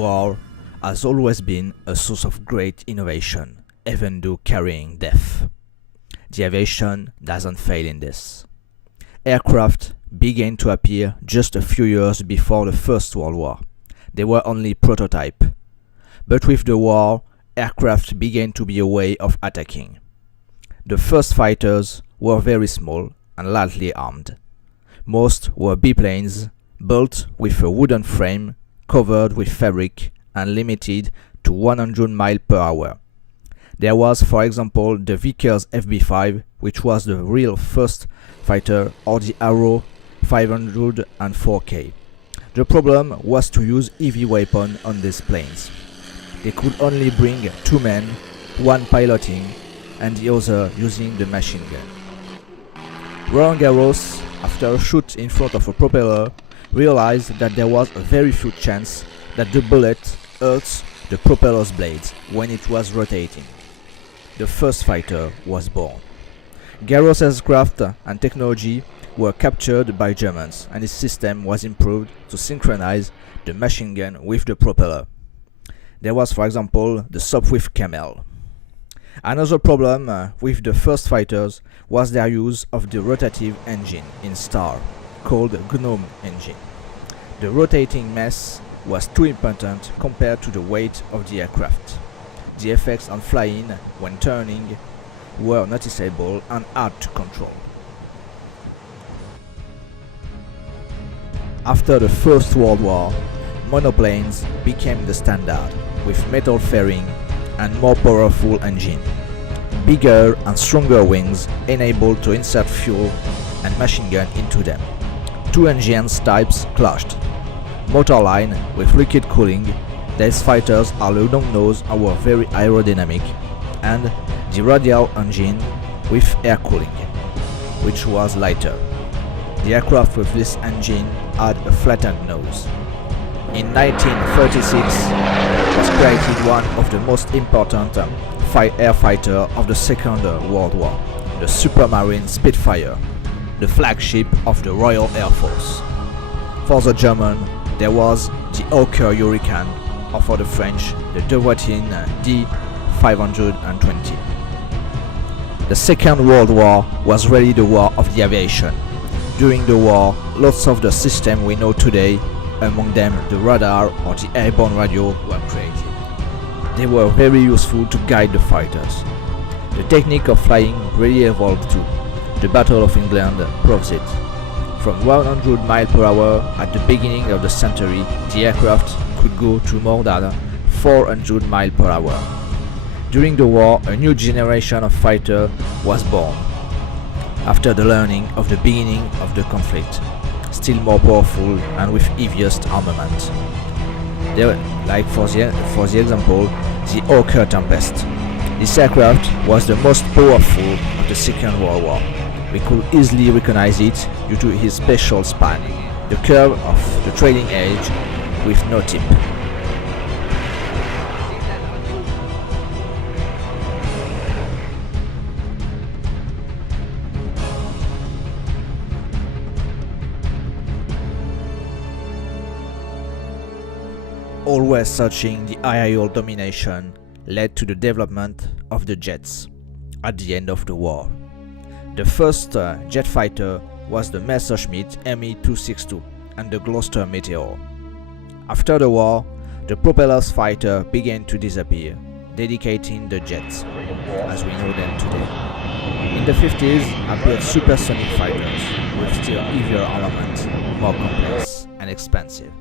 War has always been a source of great innovation, even though carrying death. The aviation doesn't fail in this. Aircraft began to appear just a few years before the First World War. They were only prototype. But with the war, aircraft began to be a way of attacking. The first fighters were very small and lightly armed. Most were biplanes, built with a wooden frame, covered with fabric and limited to 100 miles per hour. There was, for example, the Vickers FB-5, which was the real first fighter, or the Arrow 504K. The problem was to use heavy weapons on these planes. They could only bring 2 men, one piloting and the other using the machine gun. Roland Garros, after a shoot in front of a propeller, realized that there was a very few chance that the bullet hurts the propeller's blades when it was rotating. The first fighter was born. Garros' aircraft and technology were captured by Germans, and his system was improved to synchronize the machine gun with the propeller. There was, for example, the Sopwith Camel. Another problem with the first fighters was their use of the rotative engine in Star, called Gnome engine. The rotating mass was too important compared to the weight of the aircraft. The effects on flying when turning were noticeable and hard to control. After the First World War, monoplanes became the standard, with metal fairing and more powerful engine. Bigger and stronger wings enabled to insert fuel and machine gun into them. 2 engines types clashed. Motor line with liquid cooling, these fighters are long nose and were very aerodynamic, and the radial engine with air cooling, which was lighter. The aircraft with this engine had a flattened nose. In 1936 was created one of the most important air fighter of the Second World War, the Supermarine Spitfire, the flagship of the Royal Air Force. For the German, there was the Hawker Hurricane, or for the French, the Devoitin D-520. The Second World War was really the war of the aviation. During the war, lots of the systems we know today, among them the radar or the airborne radio, were created. They were very useful to guide the fighters. The technique of flying really evolved too. The Battle of England proves it. From 100 miles per hour at the beginning of the century, the aircraft could go to more than 400 miles per hour. During the war, a new generation of fighters was born. After the learning of the beginning of the conflict, still more powerful and with heaviest armament. Like for the example, the Hawker Tempest. This aircraft was the most powerful of the Second World War. We could easily recognize it due to his special span, the curve of the trailing edge with no tip. Always searching the aerial domination led to the development of the jets at the end of the war. The first jet fighter was the Messerschmitt Me-262 and the Gloucester Meteor. After the war, the propellers fighter began to disappear, dedicating the jets as we know them today. In the 50s appeared supersonic fighters with still heavier armament, more complex and expensive.